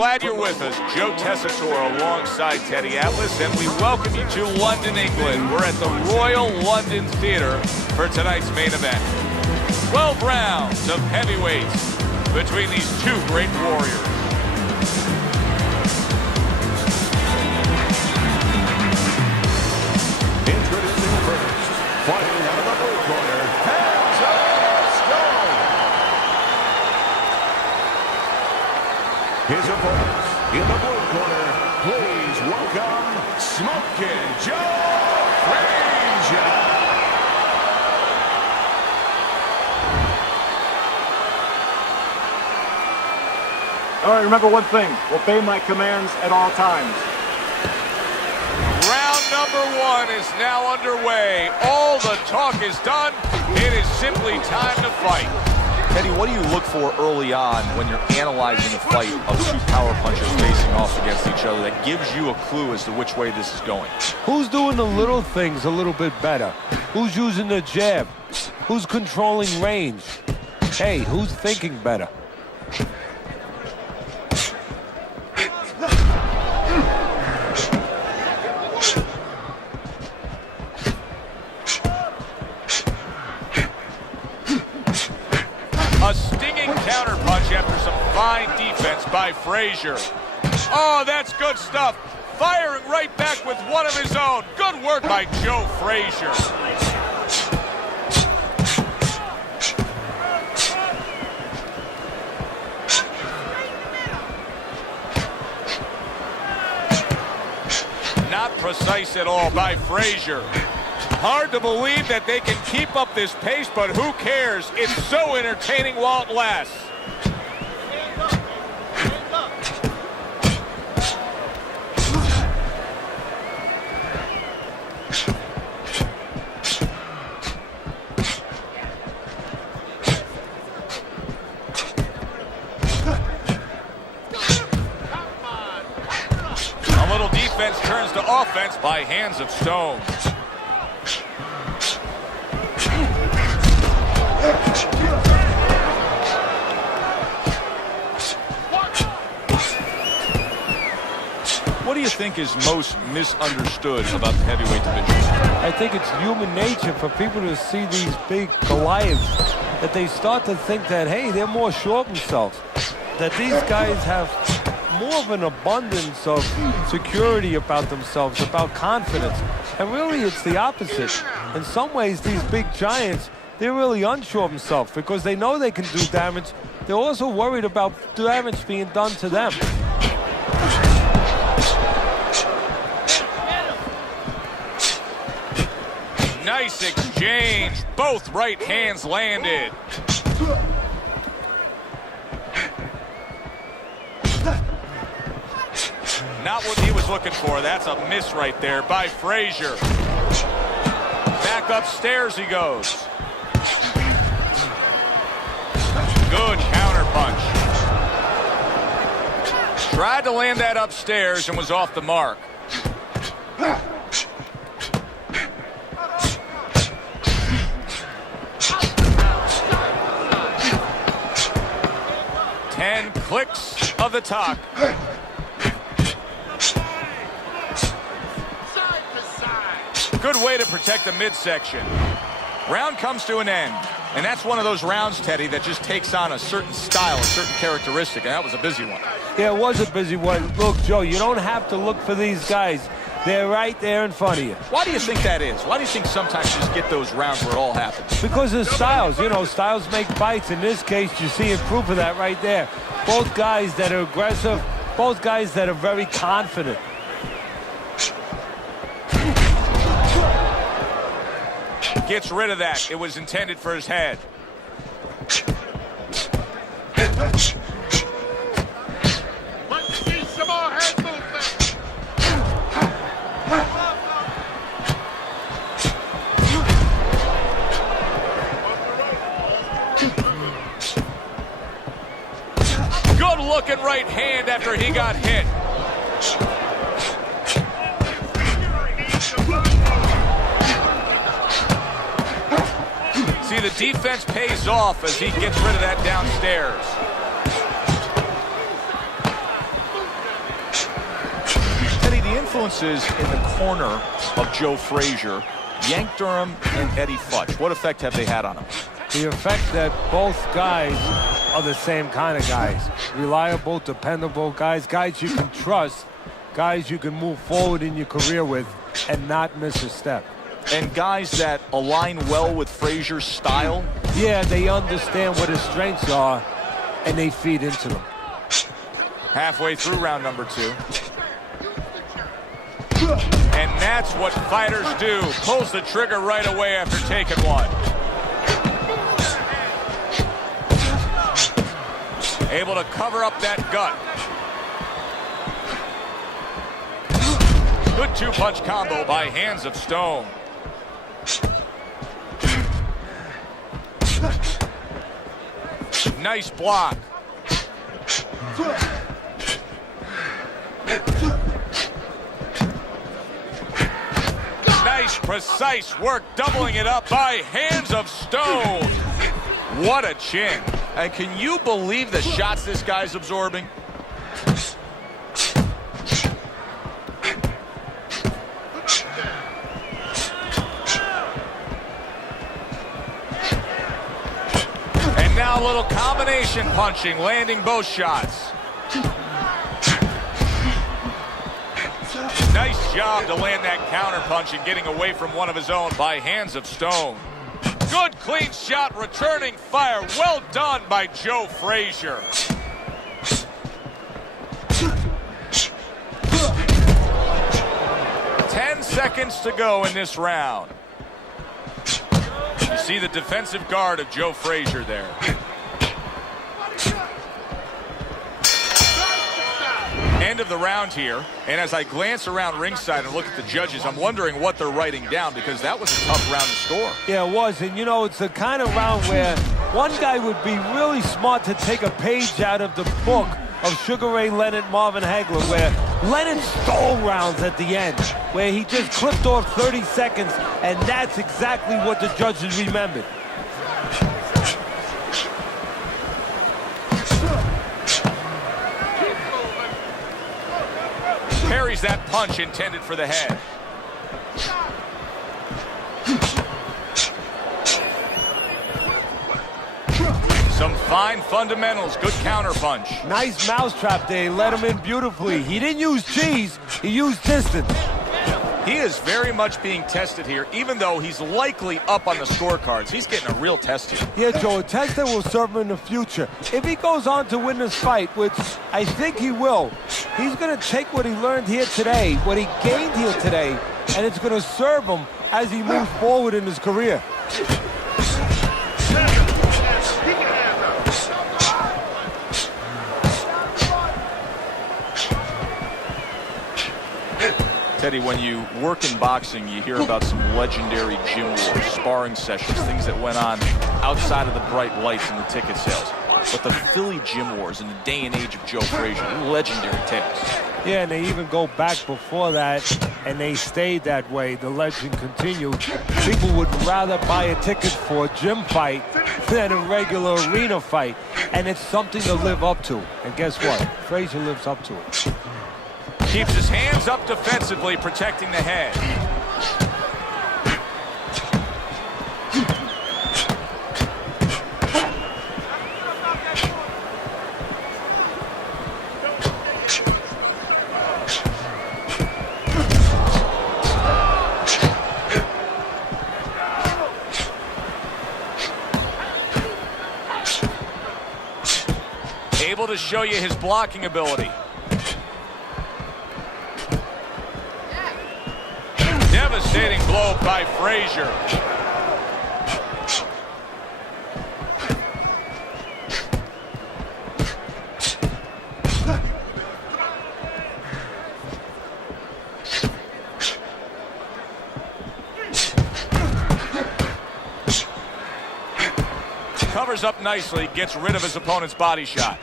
Glad you're with us. Joe Tessitore alongside Teddy Atlas, and we welcome you to London, England. We're at the Royal London Theatre for tonight's main event. 12 rounds of heavyweights between these two great warriors. Introducing first, fighting out of the blue corner, hands up, stone. His opponents in the blue corner, please welcome Smokin' Joe Fréйzer. All right, remember one thing. Obey my commands at all times. Round number one is now underway. All the talk is done. It is simply time to fight. Teddy, what do you look for early on when you're analyzing a fight of two power punchers facing off against each other that gives you a clue as to which way this is going? Who's doing the little things a little bit better? Who's using the jab? Who's controlling range? Hey, who's thinking better? A stinging counterpunch after some fine defense by Fréйzer. Oh, that's good stuff. Firing right back with one of his own. Good work by Joe Fréйzer. Not precise at all by Fréйzer. Hard to believe that they can keep up this pace, but who cares? It's so entertaining while it lasts. A little defense turns to offense by hands of stone. What do you think is most misunderstood about the heavyweight division? I think it's human nature for people to see these big Goliaths that they start to think that, hey, they're more sure of themselves. That these guys have more of an abundance of security about themselves, about confidence. And really, it's the opposite. In some ways, these big giants, they're really unsure of themselves because they know they can do damage. They're also worried about damage being done to them. Nice exchange. Both right hands landed. Not what he was looking for. That's a miss right there by Fréйzer. Back upstairs he goes. Good counter punch. Tried to land that upstairs and was off the mark. Clicks of the talk. Good way to protect the midsection. Round comes to an end. And that's one of those rounds, Teddy, that just takes on a certain style, a certain characteristic. And that was a busy one. Yeah, it was a busy one. Look, Joe, you don't have to look for these guys. They're right there in front of you. Why do you think that is? Why do you think sometimes you just get those rounds where it all happens? Because of styles. You know, styles make fights. In this case, you're seeing proof of that right there. Both guys that are aggressive, both guys that are very confident. Gets rid of that. It was intended for his head. Let's see some more head movement. Good looking right hand after he got hit. See, the defense pays off as he gets rid of that downstairs. influences in the corner of Joe Frézer, Yank Durham and Eddie Futch. What effect have they had on him? The effect that both guys are the same kind of guys. Reliable, dependable guys, guys you can trust, guys you can move forward in your career with and not miss a step. And guys that align well with Frazier's style? Yeah, they understand what his strengths are and they feed into them. Halfway through round number 2. And that's what fighters do. Pulls the trigger right away after taking one. Able to cover up that gut. Good 2-punch combo by Hands of Stone. Nice block. Nice, precise work, doubling it up by Hands of Stone. What a chin. And can you believe the shots this guy's absorbing? And now a little combination punching, landing both shots. Nice job to land that counter punch and getting away from one of his own by Hands of Stone. Good clean shot, returning fire. Well done by Joe Frézer. Ten seconds to go in this round. You see the defensive guard of Joe Frézer there. End of the round here, and as I glance around ringside and look at the judges, I'm wondering what they're writing down, because that was a tough round to score. Yeah, it was, and you know, it's the kind of round where one guy would be really smart to take a page out of the book of Sugar Ray Leonard, Marvin Hagler, where Leonard stole rounds at the end, where he just clipped off 30 seconds, and that's exactly what the judges remembered. Parries that punch intended for the head. Some fine fundamentals, good counter punch. Nice mousetrap there, he let him in beautifully. He didn't use cheese, he used distance. He is very much being tested here, even though he's likely up on the scorecards. He's getting a real test here. Yeah, Joe, a test that will serve him in the future. If he goes on to win this fight, which I think he will, he's going to take what he learned here today, what he gained here today, and it's going to serve him as he moves forward in his career. Teddy, when you work in boxing, you hear about some legendary gym wars, sparring sessions, things that went on outside of the bright lights and the ticket sales. But the Philly gym wars in the day and age of Joe Frézer, legendary tales. Yeah, and they even go back before that, and they stayed that way. The legend continued. People would rather buy a ticket for a gym fight than a regular arena fight, and it's something to live up to. And guess what? Frézer lives up to it. Keeps his hands up defensively, protecting the head. Able to show you his blocking ability. Devastating blow by Frézer. Covers up nicely, gets rid of his opponent's body shot.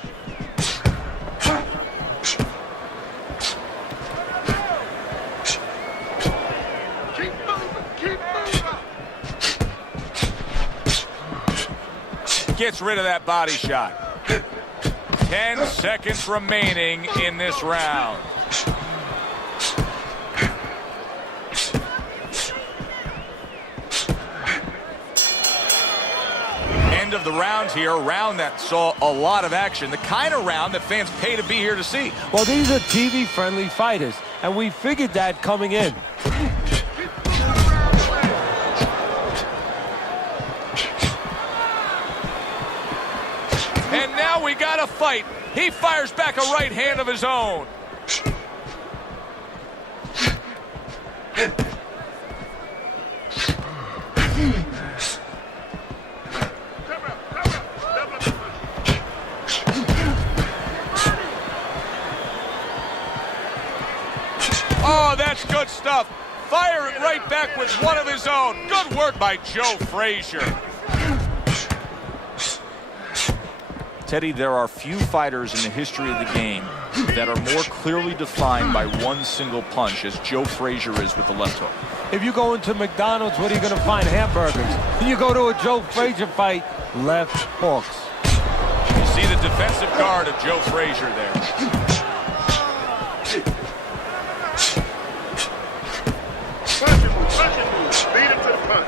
Gets rid of that body shot. 10 seconds remaining in this round. end of the round here, a round that saw a lot of action, the kind of round that fans pay to be here to see. Well, these are TV-friendly fighters, and we figured that coming in. And now we got a fight. He fires back a right hand of his own. Oh, that's good stuff. Fire it right back with one of his own. Good work by Joe Frézer. Teddy, there are few fighters in the history of the game that are more clearly defined by one single punch as Joe Frézer is with the left hook. If you go into McDonald's, what are you going to find? Hamburgers. You go to a Joe Frézer fight, left hooks. You see the defensive guard of Joe Frézer there. Punch and move. Lead him to the punch.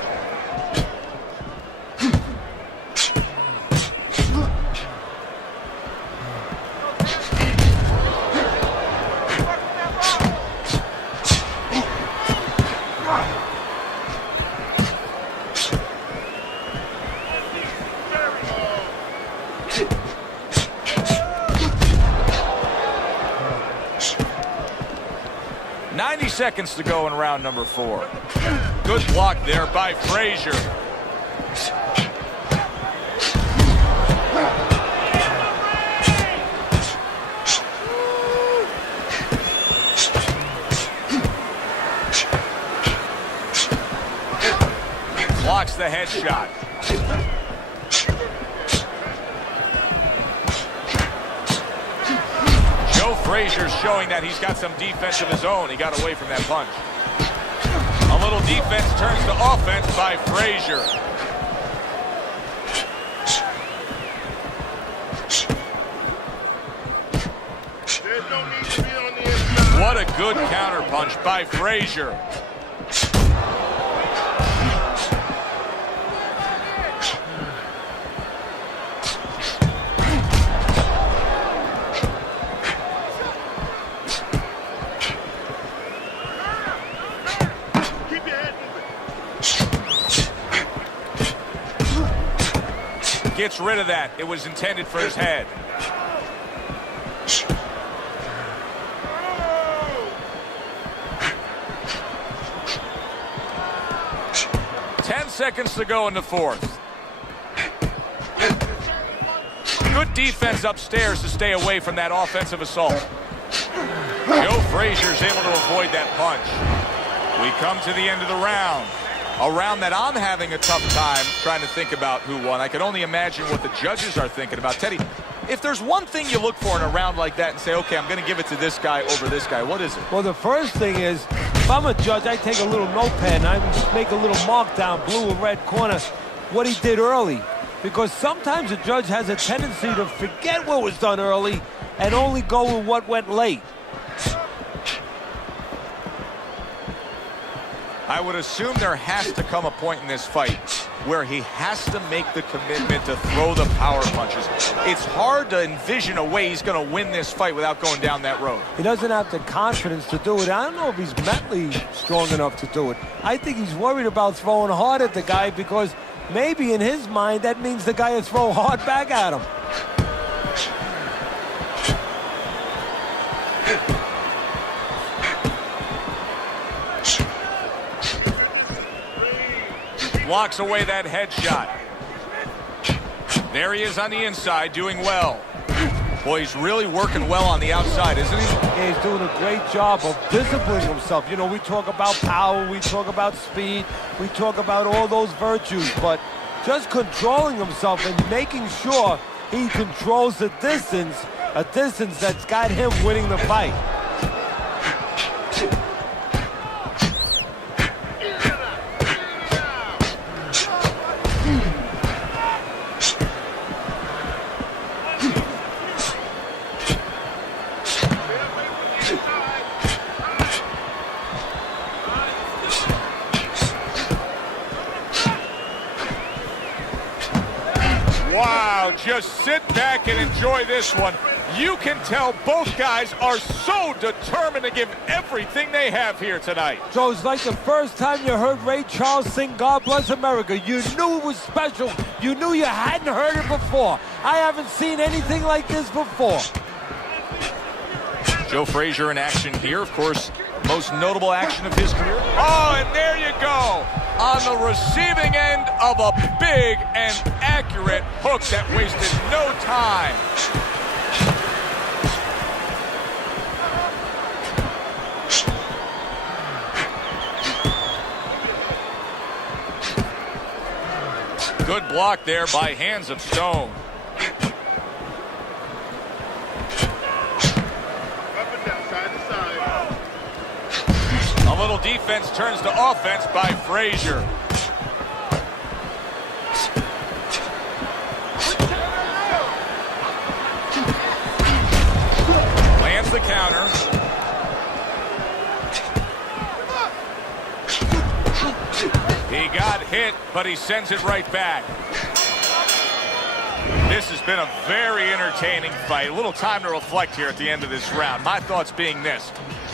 Seconds to go in round number 4. Good block there by Frézer. Blocks the headshot. Frézer's showing that he's got some defense of his own. He got away from that punch. A little defense turns to offense by Frézer. There's no need to be on the inside. What a good counter punch by Frézer. Gets rid of that. It was intended for his head. Ten seconds to go in the 4th. Good defense upstairs to stay away from that offensive assault. Joe Frézer's able to avoid that punch. We come to the end of the round. A round that I'm having a tough time trying to think about who won. I can only imagine what the judges are thinking about. Teddy, if there's one thing you look for in a round like that and say, okay, I'm going to give it to this guy over this guy, what is it? Well, the first thing is, if I'm a judge, I take a little notepad and I make a little mark down, blue or red corner, what he did early. Because sometimes a judge has a tendency to forget what was done early and only go with what went late. I would assume there has to come a point in this fight where he has to make the commitment to throw the power punches. It's hard to envision a way he's going to win this fight without going down that road. He doesn't have the confidence to do it. I don't know if he's mentally strong enough to do it. I think he's worried about throwing hard at the guy because maybe in his mind that means the guy will throw hard back at him. Blocks away that headshot. There he is on the inside, doing well. Boy, he's really working well on the outside, isn't he? Yeah, he's doing a great job of disciplining himself. You know, we talk about power, we talk about speed, we talk about all those virtues, but just controlling himself and making sure he controls the distance, a distance that's got him winning the fight. just sit back and enjoy this one. You can tell both guys are so determined to give everything they have here tonight. So it's like the first time you heard Ray Charles sing God Bless America. You knew it was special. You knew you hadn't heard it before. I haven't seen anything like this before. Joe Frézer in action here, of course, most notable action of his career. Oh, and there you go. On the receiving end of a big and accurate hook that wasted no time. Good block there by Hands of Stone. A little defense turns to offense by Frézer. Lands the counter. He got hit, but he sends it right back. This has been a very entertaining fight. A little time to reflect here at the end of this round. My thoughts being this.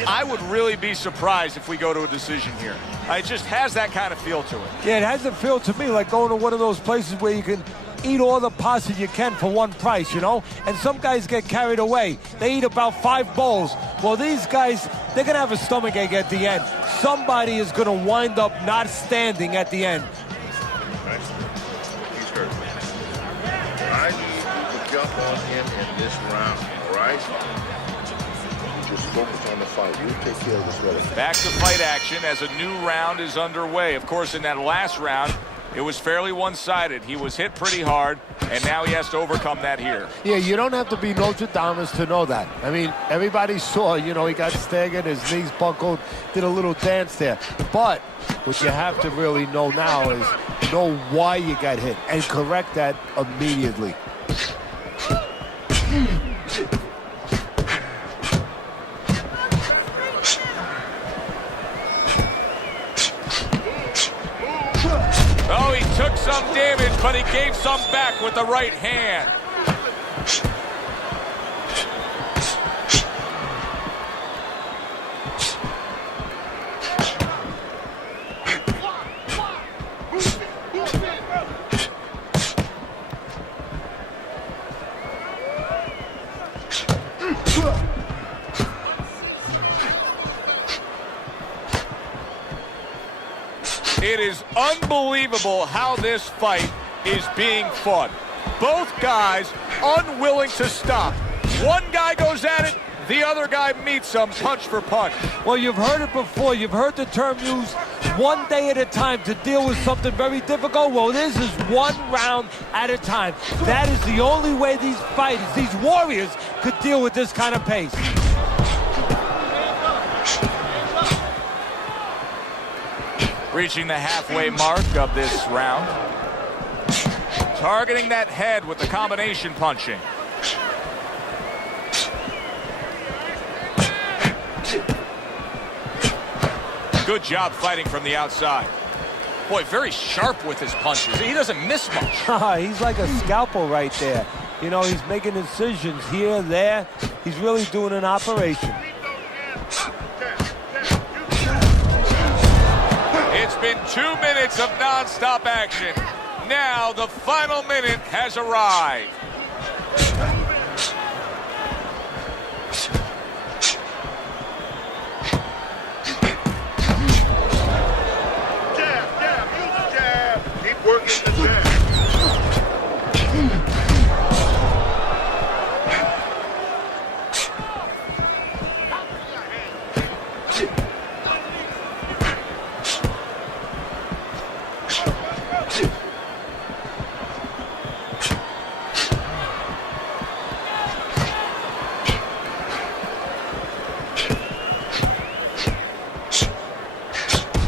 I would really be surprised if we go to a decision here. It just has that kind of feel to it. Yeah, it has a feel to me like going to one of those places where you can eat all the pasta you can for one price, you know? And some guys get carried away. They eat about 5 bowls. Well, these guys, they're going to have a stomachache at the end. Somebody is going to wind up not standing at the end. He's hurt. I need you to jump on him in this round, all right? Just focus on the fight. You take care of this brother. Back to fight action as a new round is underway. Of course, in that last round, it was fairly one-sided. He was hit pretty hard, and now he has to overcome that here. Yeah, you don't have to be Nostradamus to know that. I mean, everybody saw, you know, he got staggered, his knees buckled, did a little dance there. But what you have to really know now is know why you got hit and correct that immediately. Oh, he took some damage, but he gave some back with the right hand. It is unbelievable how this fight is being fought. Both guys unwilling to stop. One guy goes at it, the other guy meets him punch for punch. Well, you've heard it before. You've heard the term used, one day at a time to deal with something very difficult. Well, this is one round at a time. That is the only way these fighters, these warriors, could deal with this kind of pace. Reaching the halfway mark of this round. Targeting that head with the combination punching. Good job fighting from the outside. Boy, very sharp with his punches. He doesn't miss much. He's like a scalpel right there. You know, he's making incisions here, there. He's really doing an operation. It's been 2 minutes of non-stop action. Now the final minute has arrived. Jab, use the jab. Keep working the jab.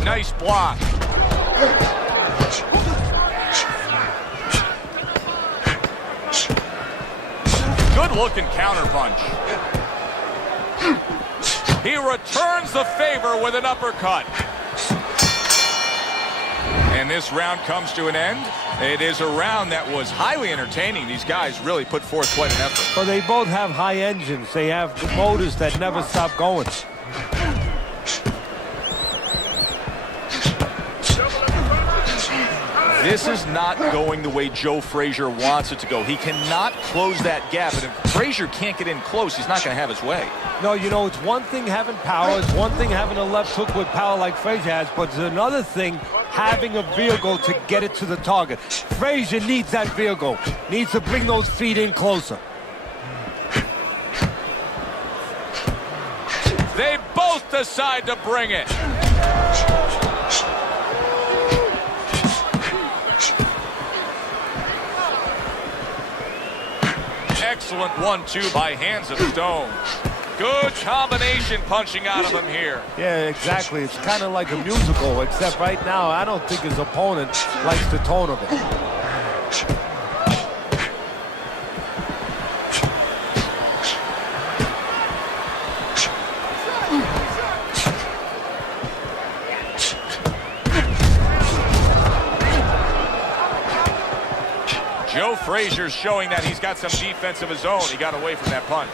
Nice block. Good looking counter punch. He returns the favor with an uppercut. And this round comes to an end. It is a round that was highly entertaining. These guys really put forth quite an effort. Well, they both have high engines. They have motors that never stop going. This is not going the way Joe Frézer wants it to go. He cannot close that gap, and if Frézer can't get in close, he's not going to have his way. No, you know, it's one thing having power. It's one thing having a left hook with power like Frézer has, but it's another thing having a vehicle to get it to the target. Frézer needs that vehicle. Needs to bring those feet in closer. They both decide to bring it. Excellent 1-2 by hands of stone. Good combination punching out of him here. Yeah, exactly. It's kind of like a musical, except right now I don't think his opponent likes the tone of it. Joe Frézer's showing that he's got some defense of his own. He got away from that punch.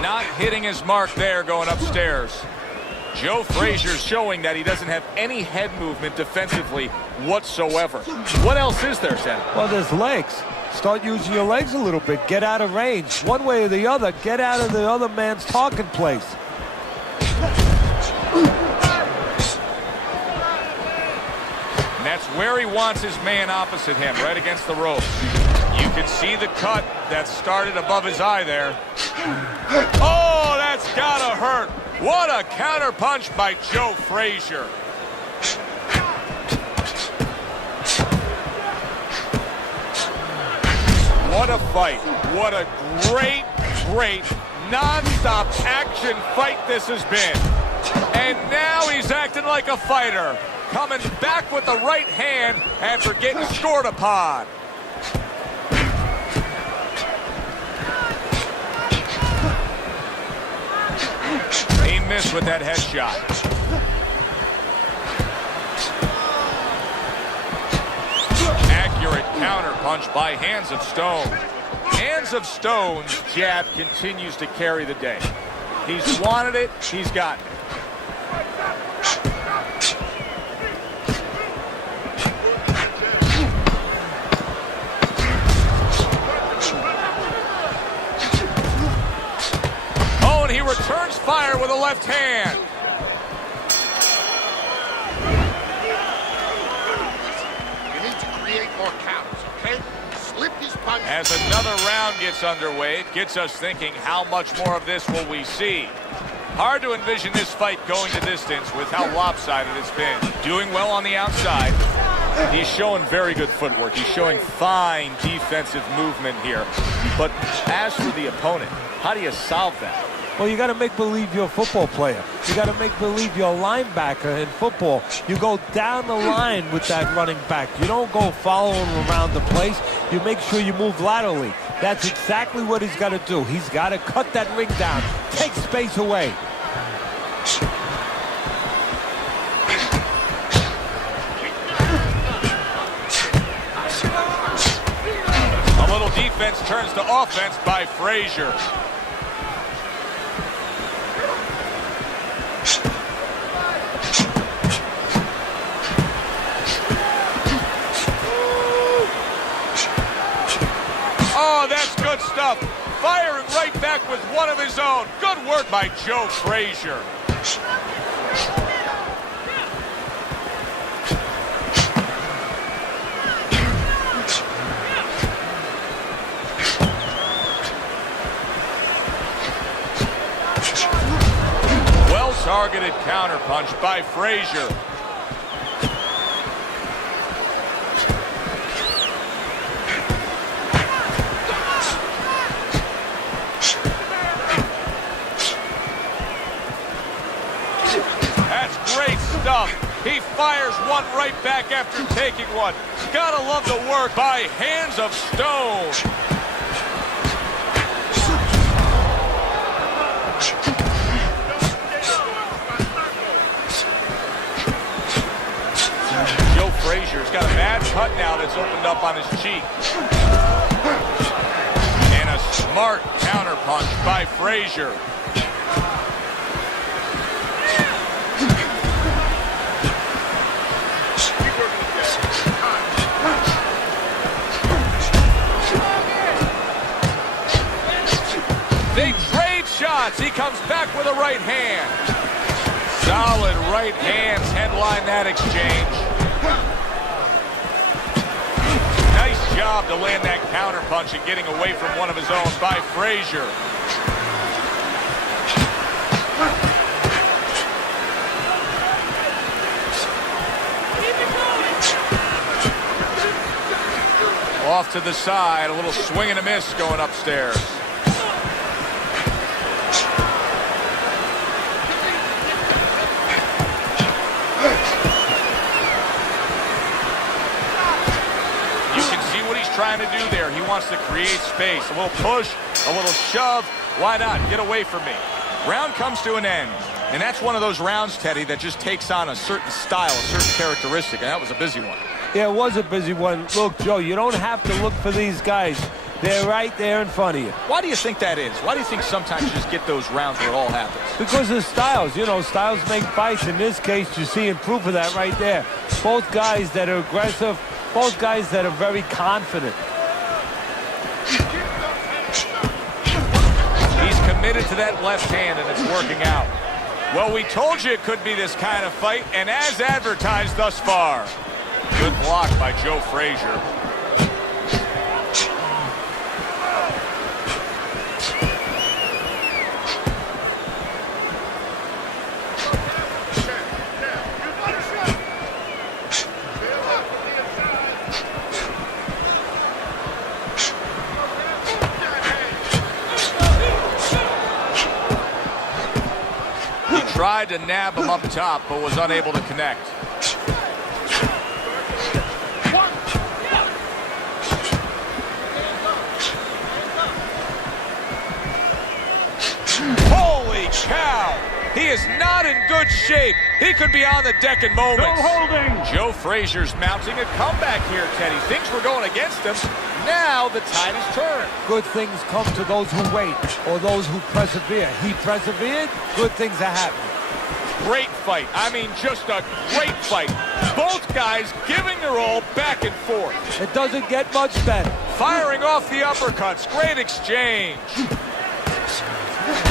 Not hitting his mark there going upstairs. Joe Frézer's showing that he doesn't have any head movement defensively whatsoever. What else is there, Sam? Well, there's legs. Start using your legs a little bit. Get out of range. One way or the other, get out of the other man's talking place. And that's where he wants his man opposite him, right against the ropes. You can see the cut that started above his eye there. Oh, that's gotta hurt. What a counter punch by Joe Frézer. What a fight. What a great, great, non-stop action fight this has been. And now he's acting like a fighter. Coming back with the right hand after getting scored upon. He missed with that headshot. Accurate counter punch by Hands of Stone. Hands of Stone's jab continues to carry the day. He's wanted it, he's gotten it. Oh, and he returns fire with a left hand. More counts, okay? Slip these punches. As another round gets underway, it gets us thinking, how much more of this will we see? Hard to envision this fight going the distance with how lopsided it's been. Doing well on the outside. He's showing very good footwork. He's showing fine defensive movement here. But as for the opponent, how do you solve that? Well, you got to make believe you're a football player. You got to make believe you're a linebacker in football. You go down the line with that running back. You don't go following around the place. You make sure you move laterally. That's exactly what he's got to do. He's got to cut that ring down, take space away. A little defense turns to offense by Frézer. Oh, that's good stuff. Firing right back with one of his own. Good work by Joe Frézer. Well-targeted counterpunch by Frézer. He fires one right back after taking one. Gotta love the work by Hands of Stone. cut now that's opened up on his cheek. And a smart counterpunch by Fréйзер. They trade shots. He comes back with a right hand. Solid right hands headline that exchange. Nice job to land that counterpunch and getting away from one of his own by Fréйзер. Off to the side, a little swing and a miss going upstairs. Trying to do there. He wants to create space. A little push, a little shove. Why not? Get away from me. Round comes to an end. And that's one of those rounds, Teddy, that just takes on a certain style, a certain characteristic. And that was a busy one. Yeah, it was a busy one. Look, Joe, you don't have to look for these guys. They're right there in front of you. Why do you think that is? Why do you think sometimes you just get those rounds where it all happens? Because of styles. You know, styles make fights. In this case, you're seeing proof of that right there. Both guys that are aggressive, both guys that are very confident. He's committed to that left hand, and it's working out. Well, we told you it could be this kind of fight, and as advertised thus far. Good block by Joe Fréйzer. Tried to nab him up top, but was unable to connect. Holy cow! He is not in good shape. He could be on the deck in moments. No holding. Joe Fréйzer's mounting a comeback here, Teddy. Things were going against him. Now the tide has turned. Good things come to those who wait, or those who persevere. He persevered, good things are happening. Great fight. I mean, just a great fight. Both guys giving their all back and forth. It doesn't get much better. Firing off the uppercuts. Great exchange.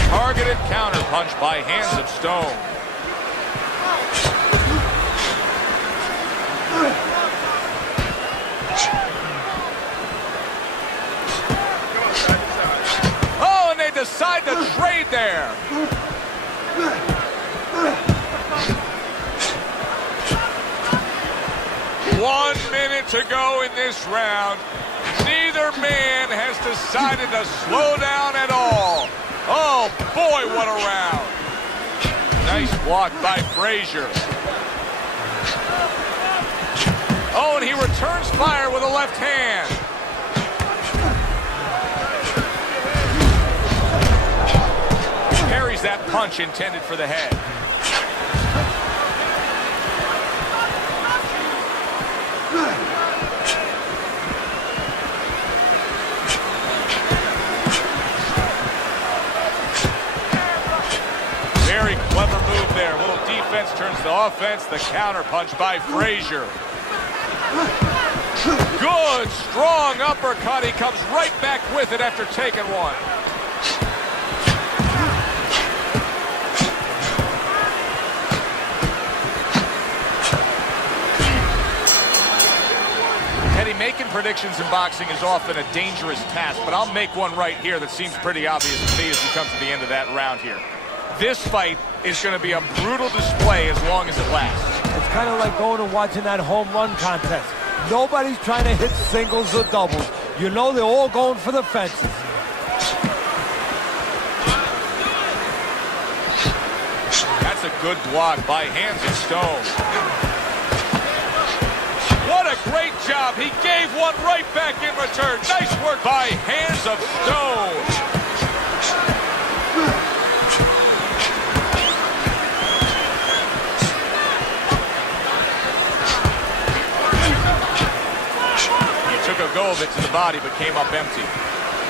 Targeted counterpunch by Hands of Stone. Oh, and they decide to trade there. 1 minute to go in this round. Neither man has decided to slow down at all. Oh, boy, what a round. Nice block by Fréйzer. Oh, and he returns fire with a left hand. Parries that punch intended for the head. Very clever move there. A little defense turns to offense. The counter punch by Fréйzer. Good, strong uppercut. He comes right back with it after taking one. Eddie, making predictions in boxing is often a dangerous task, but I'll make one right here that seems pretty obvious to me as we come to the end of that round here. This fight is going to be a brutal display as long as it lasts. It's kind of like going and watching that home run contest. Nobody's trying to hit singles or doubles. You know they're all going for the fences. That's a good block by Hands of Stone. What a great job. He gave one right back in return. Nice work by Hands of Stone. took a go of it to the body, but came up empty.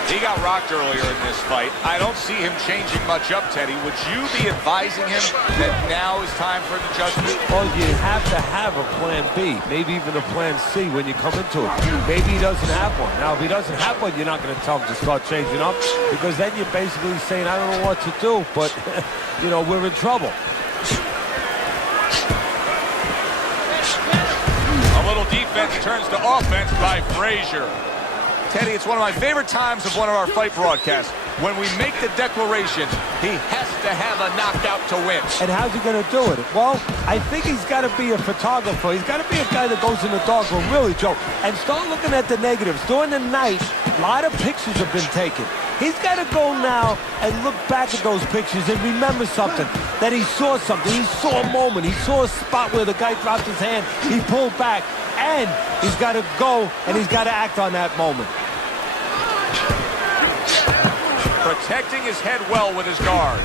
He got rocked earlier in this fight. I don't see him changing much up, Teddy. Would you be advising him that now is time for an adjustment? Well, you have to have a plan B, maybe even a plan C when you come into it. Maybe he doesn't have one. Now, if he doesn't have one, you're not going to tell him to start changing up, because then you're basically saying, I don't know what to do, but, you know, we're in trouble. A little defense turns to offense by Fréйzer. Teddy, it's one of my favorite times of one of our fight broadcasts. When we make the declaration, he has to have a knockout to win. And how's he going to do it? Well, I think he's got to be a photographer. He's got to be a guy that goes in the darkroom, really, Joe, and start looking at the negatives. During the night, a lot of pictures have been taken. He's got to go now and look back at those pictures and remember something, that he saw something. He saw a moment. He saw a spot where the guy dropped his hand. He pulled back, and he's got to go, and he's got to act on that moment. Protecting his head well with his guard.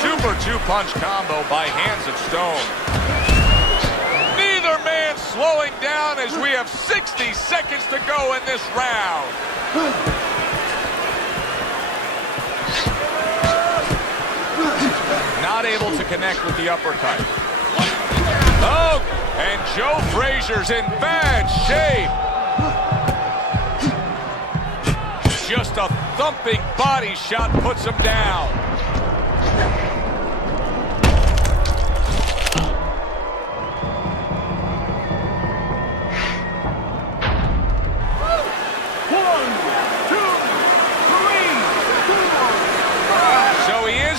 Super two-punch combo by hands of stone. Neither man slowing down as we have 60 seconds to go in this round. Not able to connect with the uppercut. Oh, and Joe Fréйzer's in bad shape. Just a thumping body shot puts him down.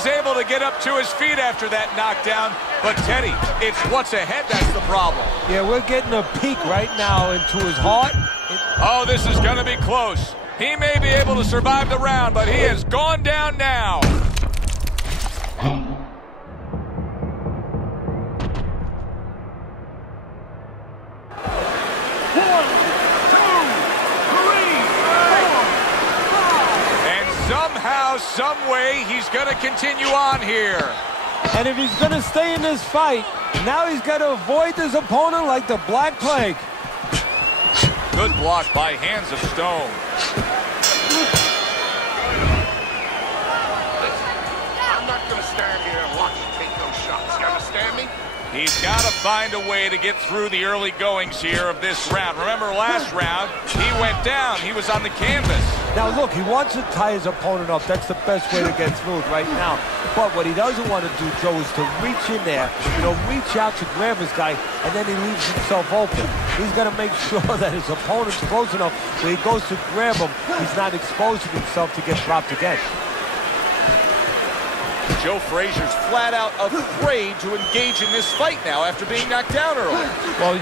Able to get up to his feet after that knockdown, but Teddy, it's what's ahead that's the problem. Yeah, we're getting a peek right now into his heart. Oh, this is going to be close. He may be able to survive the round, but he has gone down now. Some way he's going to continue on here. And if he's going to stay in this fight, now he's got to avoid his opponent like the Black Plague. Good block by hands of stone. I'm not going to stand here and watch you take those shots. You understand me? He's got to find a way to get through the early goings here of this round. Remember last round, he went down. He was on the canvas. Now, look, he wants to tie his opponent up. That's the best way to get through it right now. But what he doesn't want to do, Joe, is to reach in there, reach out to grab his guy, and then he leaves himself open. He's got to make sure that his opponent's close enough where he goes to grab him, he's not exposing himself to get dropped again. Joe Fréйzer's flat out afraid to engage in this fight now after being knocked down earlier. Well,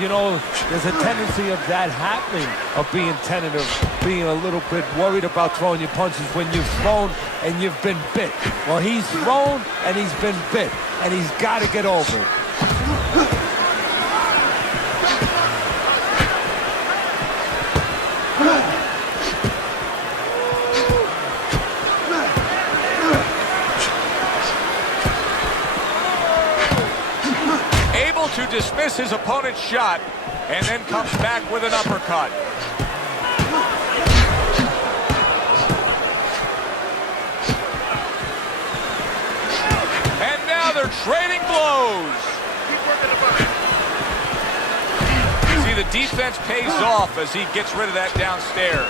there's a tendency of that happening, of being tentative, being a little bit worried about throwing your punches when you've thrown and you've been bit. Well, he's thrown and he's been bit, and he's got to get over it. To dismiss his opponent's shot, and then comes back with an uppercut. And now they're trading blows. See, the defense pays off as he gets rid of that downstairs.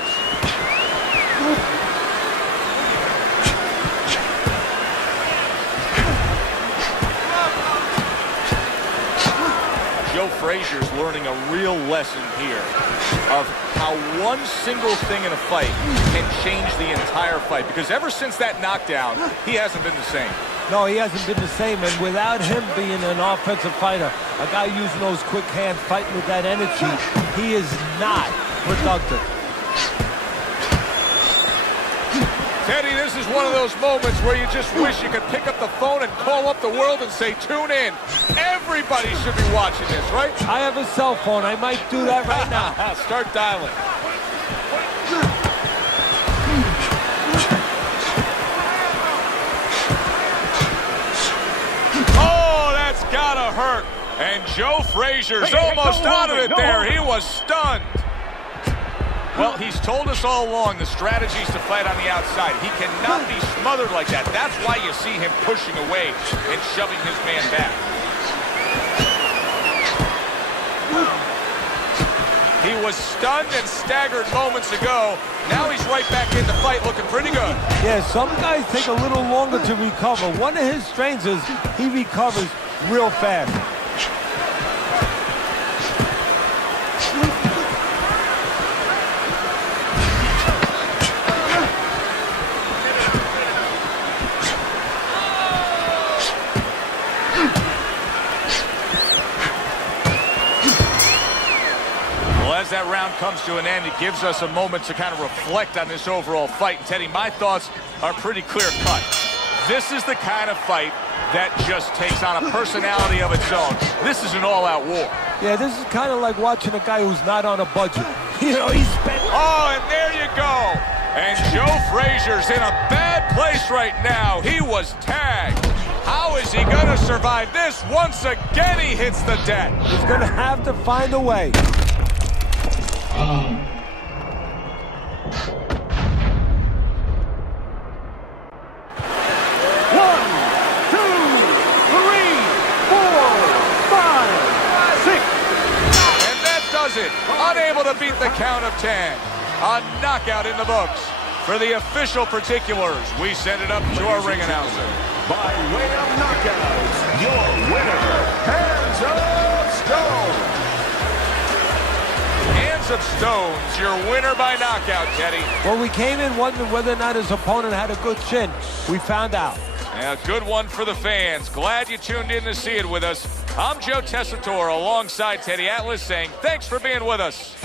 Joe Fréйzer's learning a real lesson here of how one single thing in a fight can change the entire fight. Because ever since that knockdown, he hasn't been the same. No, he hasn't been the same. And without him being an offensive fighter, a guy using those quick hands, fighting with that energy, he is not productive. Teddy, this is one of those moments where you just wish you could pick up the phone and call up the world and say, tune in. Everybody should be watching this, right? I have a cell phone. I might do that right now. Start dialing. And Joe Frazier's almost out of it there. He was stunned. Well, he's told us all along the strategy is to fight on the outside. He cannot be smothered like that. That's why you see him pushing away and shoving his man back. He was stunned and staggered moments ago. Now he's right back in the fight looking pretty good. Yeah, some guys take a little longer to recover. One of his strengths is he recovers real fast. As that round comes to an end, it gives us a moment to kind of reflect on this overall fight. And Teddy, my thoughts are pretty clear-cut. This is the kind of fight that just takes on a personality of its own. This is an all-out war. Yeah, this is kind of like watching a guy who's not on a budget. You know, he spent... Oh, and there you go. And Joe Frazier's in a bad place right now. He was tagged. How is he going to survive this? Once again, he hits the deck. He's going to have to find a way. 1, 2, 3, 4, 5, 6. And that does it. Unable to beat the count of 10. A knockout in the books. For the official particulars, we send it up to our ring announcer. By way of knockout, your winner, Hands of Stone. Hands of Stones, your winner by knockout, Teddy. Well, we came in wondering whether or not his opponent had a good chin. We found out. Yeah, a good one for the fans. Glad you tuned in to see it with us. I'm Joe Tessitore alongside Teddy Atlas saying thanks for being with us.